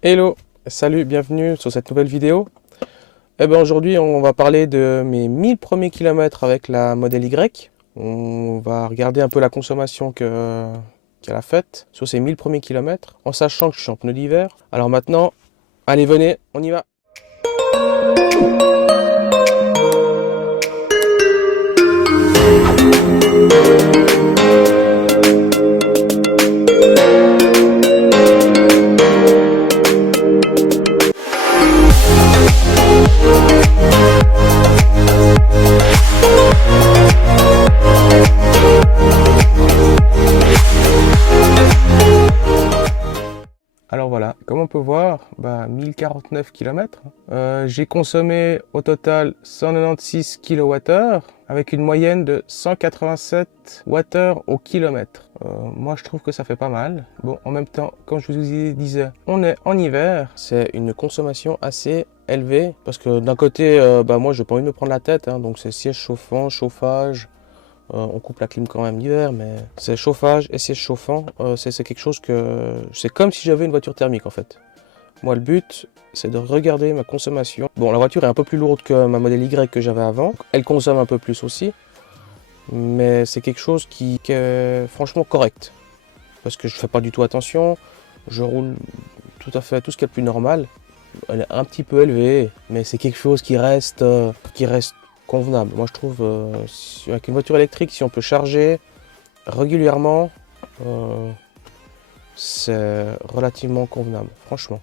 Hello, salut, bienvenue sur cette nouvelle vidéo. Aujourd'hui on va parler de mes 1000 premiers kilomètres avec la Model Y. On va regarder un peu la consommation qu'elle a faite sur ces 1000 premiers kilomètres, en sachant que je suis en pneu d'hiver. Alors maintenant, allez venez, on y va. Alors voilà, comme on peut voir, 1049 km. J'ai consommé au total 196 kWh avec une moyenne de 187 Wh au kilomètre. Moi je trouve que ça fait pas mal. Bon, en même temps, comme je vous disais, on est en hiver. C'est une consommation assez élevée parce que d'un côté, moi je n'ai pas envie de me prendre la tête, hein, donc c'est siège chauffant, chauffage. On coupe la clim quand même l'hiver, mais c'est chauffage et siège chauffant. C'est quelque chose que... C'est comme si j'avais une voiture thermique en fait. Moi le but, c'est de regarder ma consommation. Bon, la voiture est un peu plus lourde que ma Model Y que j'avais avant. Elle consomme un peu plus aussi. Mais c'est quelque chose qui est franchement correct. Parce que je fais pas du tout attention. Je roule tout à fait tout ce qui est le plus normal. Elle est un petit peu élevée, mais c'est quelque chose qui reste convenable. Moi je trouve avec une voiture électrique, si on peut charger régulièrement, c'est relativement convenable, franchement.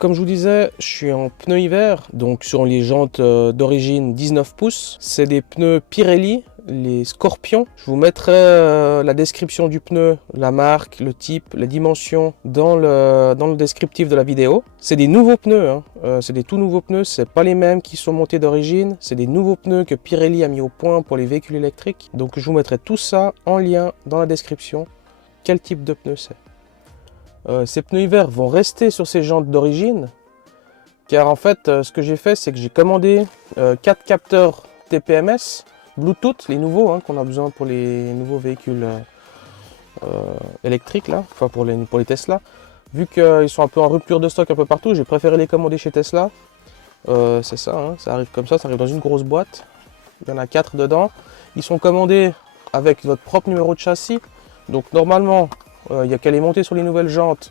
Comme je vous disais, je suis en pneu hiver, donc sur les jantes d'origine 19 pouces. C'est des pneus Pirelli, les Scorpion. Je vous mettrai la description du pneu, la marque, le type, les dimensions dans le descriptif de la vidéo. C'est des nouveaux pneus, hein. C'est des tout nouveaux pneus, c'est pas les mêmes qui sont montés d'origine. C'est des nouveaux pneus que Pirelli a mis au point pour les véhicules électriques. Donc je vous mettrai tout ça en lien dans la description. Quel type de pneu c'est? Ces pneus hiver vont rester sur ces jantes d'origine, car en fait ce que j'ai fait, c'est que j'ai commandé 4 capteurs TPMS Bluetooth, les nouveaux qu'on a besoin pour les nouveaux véhicules électriques là, enfin pour les Tesla. Vu qu'ils sont un peu en rupture de stock un peu partout, j'ai préféré les commander chez Tesla. C'est ça, ça arrive comme ça arrive dans une grosse boîte. Il y en a 4 dedans. Ils sont commandés avec votre propre numéro de châssis. Donc normalement, il n'y a qu'à les monter sur les nouvelles jantes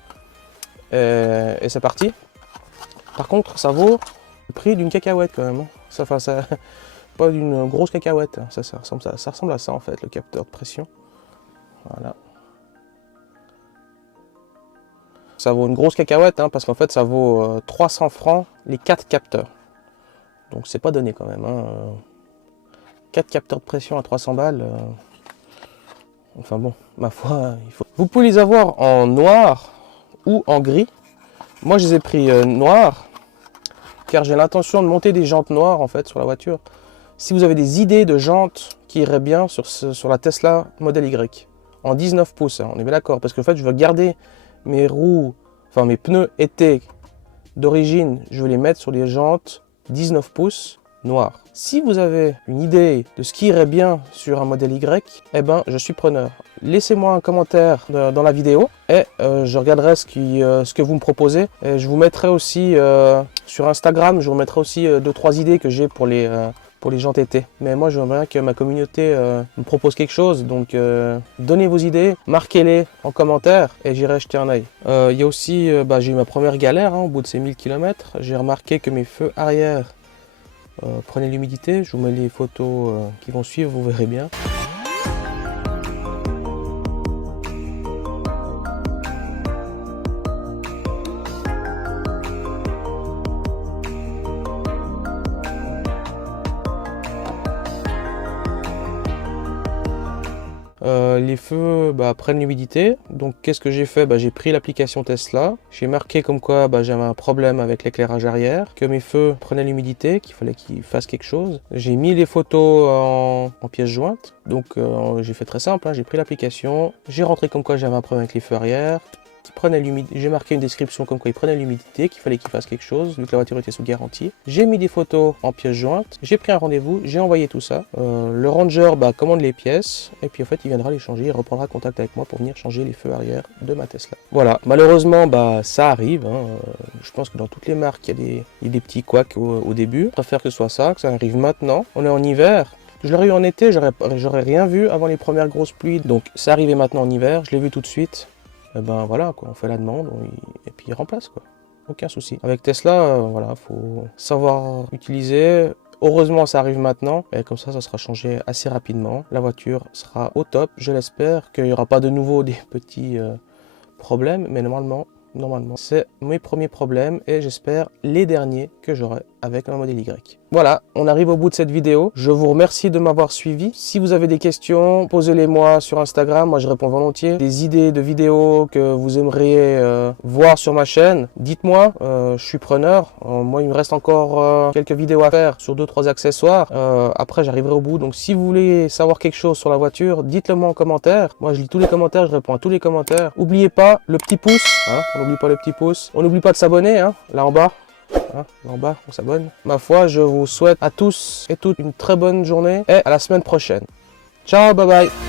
et c'est parti. Par contre, ça vaut le prix d'une cacahuète quand même. Ça, pas d'une grosse cacahuète. Ça ressemble à ça en fait, le capteur de pression. Voilà. Ça vaut une grosse cacahuète parce qu'en fait ça vaut 300 francs les 4 capteurs. Donc c'est pas donné quand même. 4 capteurs de pression à 300 balles. Enfin bon, ma foi, il faut... Vous pouvez les avoir en noir ou en gris. Moi, je les ai pris noir, car j'ai l'intention de monter des jantes noires, en fait, sur la voiture. Si vous avez des idées de jantes qui iraient bien sur la Tesla Model Y, en 19 pouces, on est bien d'accord, parce qu'en fait, je veux garder mes roues, enfin mes pneus été d'origine, je veux les mettre sur les jantes 19 pouces noir. Si vous avez une idée de ce qui irait bien sur un modèle Y, je suis preneur. Laissez-moi un commentaire dans la vidéo et je regarderai ce que vous me proposez. Et je vous mettrai aussi sur Instagram, je vous mettrai aussi 2-3 idées que j'ai pour les jantes été. Mais moi, j'aimerais bien que ma communauté me propose quelque chose. Donc, donnez vos idées, marquez-les en commentaire et j'irai jeter un œil. Il y a aussi, j'ai eu ma première galère au bout de ces 1000 km. J'ai remarqué que mes feux arrière prenez l'humidité, je vous mets les photos qui vont suivre, vous verrez bien. Les feux prennent l'humidité, donc qu'est-ce que j'ai fait? J'ai pris l'application Tesla, j'ai marqué comme quoi j'avais un problème avec l'éclairage arrière, que mes feux prenaient l'humidité, qu'il fallait qu'ils fassent quelque chose. J'ai mis les photos en pièces jointes, donc j'ai fait très simple, j'ai pris l'application, j'ai rentré comme quoi j'avais un problème avec les feux arrière, qu'il prenait l'humidité. J'ai marqué une description comme quoi il prenait l'humidité, qu'il fallait qu'il fasse quelque chose, vu que la voiture était sous garantie. J'ai mis des photos en pièces jointes, j'ai pris un rendez-vous, j'ai envoyé tout ça. Le ranger commande les pièces, et puis en fait il viendra les changer, il reprendra contact avec moi pour venir changer les feux arrière de ma Tesla. Voilà, malheureusement ça arrive, hein. Je pense que dans toutes les marques il y a des petits couacs au début. Je préfère que ce soit ça, que ça arrive maintenant. On est en hiver. Je l'aurais eu en été, j'aurais rien vu avant les premières grosses pluies. Donc c'est arrivé maintenant en hiver, je l'ai vu tout de suite. Et ben voilà, quoi, on fait la demande et puis il remplace, quoi. Aucun souci. Avec Tesla, voilà, faut savoir utiliser. Heureusement ça arrive maintenant, et comme ça sera changé assez rapidement. La voiture sera au top, je l'espère, qu'il n'y aura pas de nouveau des petits problèmes, mais normalement c'est mes premiers problèmes et j'espère les derniers que j'aurai avec un modèle Y. Voilà, on arrive au bout de cette vidéo. Je vous remercie de m'avoir suivi. Si vous avez des questions, posez-les-moi sur Instagram. Moi, je réponds volontiers. Des idées de vidéos que vous aimeriez voir sur ma chaîne, dites-moi. Je suis preneur. Moi, il me reste encore quelques vidéos à faire sur 2-3 accessoires. Après, j'arriverai au bout. Donc, si vous voulez savoir quelque chose sur la voiture, dites-le moi en commentaire. Moi, je lis tous les commentaires. Je réponds à tous les commentaires. N'oubliez pas le petit pouce. Hein, on n'oublie pas le petit pouce. On n'oublie pas de s'abonner, hein, là en bas. Hein, là en bas, on s'abonne. Ma foi, je vous souhaite à tous et toutes une très bonne journée et à la semaine prochaine. Ciao, bye bye.